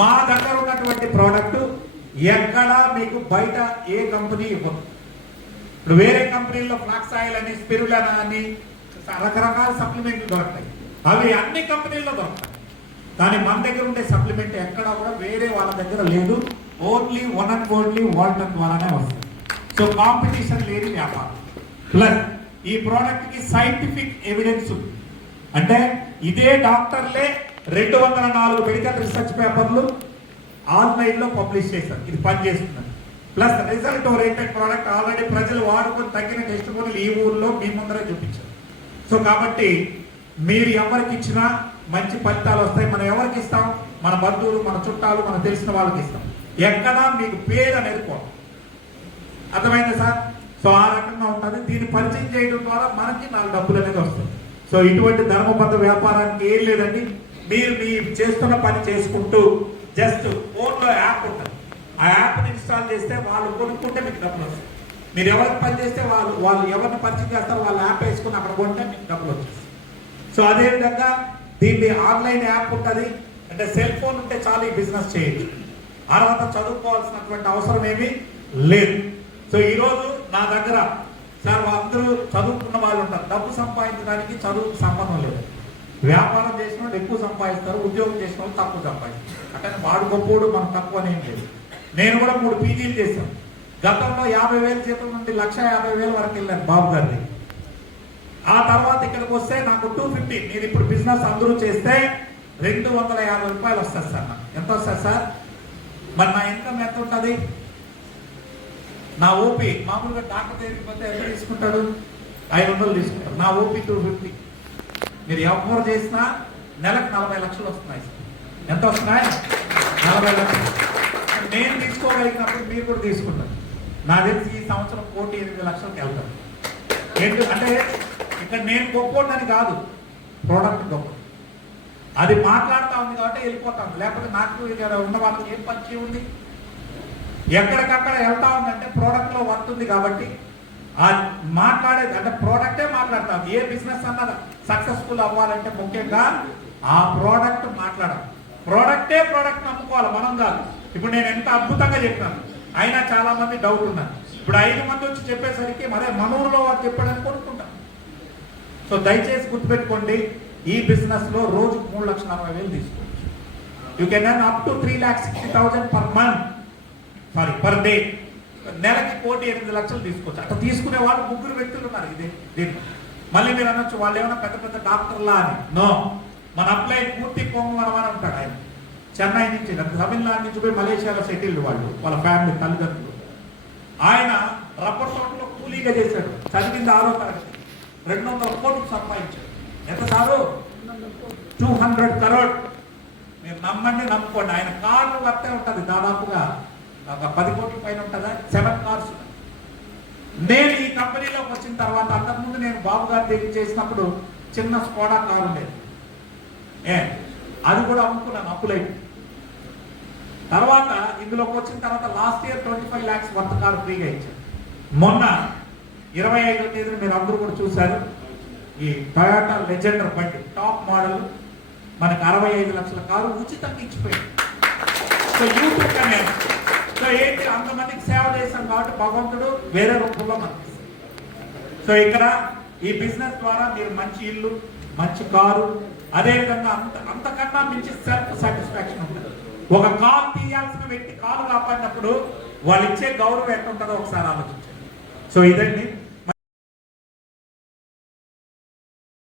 మా దగ్గర ఉన్నటువంటి ప్రోడక్ట్ ఎక్కడ మీకు బయట ఏ కంపెనీ ఇవ్వదు. ఇప్పుడు వేరే కంపెనీల్లో ఫ్లాక్స్ ఆయిల్ అని స్పిరులినా అని రకరకాల సప్లిమెంట్లు దొరుకుతాయి, అవి అన్ని కంపెనీల్లో దొరుకుతాయి. కానీ మన దగ్గర ఉండే సప్లిమెంట్ ఎక్కడా కూడా వేరే వాళ్ళ దగ్గర లేదు. Only one and only Walton ద్వారానే వస్తుంది. సో కాంపిటీషన్ లేని వ్యాపారం. ప్లస్ ఈ ప్రోడక్ట్ కి సైంటిఫిక్ ఎవిడెన్స్ ఉంది. అంటే ఇదే డాక్టర్లే 204 మెడికల్ రీసెర్చ్ పేపర్లు ఆన్లైన్ లో పబ్లిష్ చేశారు ఇది పనిచేస్తుందని. Plus result oriented product already ప్రజలు వాడుకొని తగ్గిన టెస్టిమోనియల్ ఈ ఊర్లో మీ ముందరే చూపించారు. సో కాబట్టి మీరు ఎవరికి ఇచ్చినా మంచి ఫలితాలు వస్తాయి. మనం ఎవరికి ఇస్తాం? మన బంధువులు, మన చుట్టాలు, మనకు తెలిసిన వాళ్ళకి ఇస్తాం. ఎక్కడా మీకు పేరు అనేది పోదు. అర్థమైంది సార్? సో ఆ రకంగా ఉంటుంది. దీన్ని పరిచయం చేయడం ద్వారా మనకి 4 డబ్బులు అనేది వస్తుంది. సో ఇటువంటి ధర్మబద్ధ వ్యాపారానికి ఏం లేదండి. మీరు మీ చేస్తున్న పని చేసుకుంటూ జస్ట్ ఫోన్లో యాప్ ఉంటుంది, ఆ యాప్ని ఇన్స్టాల్ చేస్తే వాళ్ళు కొనుక్కుంటే మీకు డబ్బులు వస్తాయి. మీరు ఎవరికి పని చేస్తే వాళ్ళు ఎవరిని పరిచయం చేస్తారో వాళ్ళు యాప్ వేసుకుని అక్కడ కొంటే మీకు డబ్బులు వచ్చేస్తాయి. సో అదేవిధంగా దీన్ని ఆన్లైన్ యాప్ ఉంటుంది. అంటే సెల్ ఫోన్ ఉంటే చాలు ఈ బిజినెస్ చేయొచ్చు. అర్హత చదువుకోవాల్సినటువంటి అవసరం ఏమీ లేదు. సో ఈరోజు నా దగ్గర సార్ అందరూ చదువుకున్న వాళ్ళు ఉంటారు. డబ్బు సంపాదించడానికి చదువుకు సంబంధం లేదు. వ్యాపారం చేసిన వాళ్ళు ఎక్కువ సంపాదిస్తారు, ఉద్యోగం చేసిన వాళ్ళు తక్కువ సంపాదిస్తారు. అంటే వాడు గొప్పోడు మనం తక్కువ అనేం లేదు. నేను కూడా 3 పీజీలు చేశాను. గతంలో 50,000 జీతం నుండి 1,50,000 వరకు వెళ్ళాను బాబు గారిని. ఆ తర్వాత ఇక్కడికి వస్తే నాకు 250. నేను ఇప్పుడు బిజినెస్ అందరూ చేస్తే 250 రూపాయలు వస్తుంది సార్. నాకు ఎంత వస్తుంది సార్? మరి నా ఇన్కమ్ ఎంత ఉంటుంది? నా ఓపీ మామూలుగా డాక్టర్ దగ్గరికి పోతే ఎంత తీసుకుంటాడు? 500 తీసుకుంటాడు. నా ఓపీ 250. మీరు ఎవరు చేసినా నెలకు 40 లక్షలు వస్తున్నాయి సార్. ఎంత వస్తున్నాయి? 40 లక్షలు. నేను తీసుకోగలిగినప్పుడు మీరు కూడా తీసుకుంటారు. నా తెలిసి ఈ సంవత్సరం 1,8,00,000కి వెళ్తారు. అంటే ఇక్కడ నేను గొప్పోడని కాదు, ప్రోడక్ట్ గొప్ప. అది మాట్లాడుతూ ఉంది కాబట్టి వెళ్ళిపోతాను. లేకపోతే నాకు ఉన్న వాళ్ళకి ఏం పరిచయం ఉంది? ఎక్కడికక్కడ వెళ్తా ఉందంటే ప్రోడక్ట్లో వర్త్ ఉంది కాబట్టి ఆ మాట్లాడేది అంటే ప్రోడక్టే మాట్లాడతాం. ఏ బిజినెస్ అన్నది సక్సెస్ఫుల్ అవ్వాలంటే ముఖ్యంగా ఆ ప్రోడక్ట్ మాట్లాడాలి. ప్రోడక్టే ప్రోడక్ట్ అమ్ముకోవాలి, మనం కాదు. ఇప్పుడు నేను ఎంత అద్భుతంగా చెప్పినాను, అయినా చాలా మంది డౌట్ ఉన్నారు. ఇప్పుడు 5 మంది వచ్చి చెప్పేసరికి మరే మనూరులో వారు చెప్పాడని కొనుక్కుంటాం. సో దయచేసి గుర్తుపెట్టుకోండి, ఈ బిజినెస్ లో రోజుకు 3,40,000 తీసుకోవచ్చు. You can earn up to 3,60,000 per month, sorry per day. నెలకి 1,8,00,000 తీసుకోవచ్చు. అట్లా తీసుకునే వాళ్ళు 3 వ్యక్తులు ఉన్నారు. దీన్ని మళ్ళీ మీరు అనొచ్చు వాళ్ళు ఏమైనా పెద్ద పెద్ద డాక్టర్లా అని. నో, మన అప్లై పూర్తి పొంగవరం అని ఉంటాడు. ఆయన చెన్నై నుంచి తమిళనాడు నుంచి పోయి మలేషియాలో సెటిల్డ్ వాళ్ళ ఫ్యామిలీ తల్లిదండ్రులు. ఆయన రబ్బర్ తోటలో కూలీగా చేశాడు. చదివింది 6వ తరగతి. 200 కోట్లు సంపాదించాడు. ఎంత సారు? 200 crore. మీరు నమ్మండి నమ్ముకోండి. ఆయన కార్లు వర్తే ఉంటుంది దాదాపుగా ఒక 10 కోట్ల పైన ఉంటుందా? 7 కార్స్. నేను ఈ కంపెనీలోకి వచ్చిన తర్వాత, అంతకుముందు నేను బాబు గారి దగ్గర చేసినప్పుడు చిన్న స్కోడా కారు ఉండేది. అది కూడా అమ్ముకున్నాను అప్పులైపు. తర్వాత ఇందులోకి వచ్చిన తర్వాత last year 25 lakhs worth car ఫ్రీగా ఇచ్చారు. మొన్న 25వ తేదీన మీరు అందరూ కూడా చూశారు, ఈ టొయోటా లెజెండర్ బండి టాప్ మోడల్ మనకి 65 లక్షల కారు ఉచితంగా ఇచ్చిపోయింది. So YouTube channel. సో ఏంటి, అంతమందికి సేవ చేశాం కాబట్టి భగవంతుడు వేరే రూపంలో మనకి. సో ఇక్కడ ఈ బిజినెస్ ద్వారా మీరు మంచి ఇల్లు, మంచి కారు, అదేవిధంగా అంతకన్నా మించి సెల్ఫ్ సాటిస్ఫాక్షన్ ఉంటుంది. ఒక కాలు తీయాల్సిన వ్యక్తి కాలు కాపాడినప్పుడు వాళ్ళు ఇచ్చే గౌరవం ఎట్లుంటుందో ఒకసారి ఆలోచించండి. సో ఇదండి.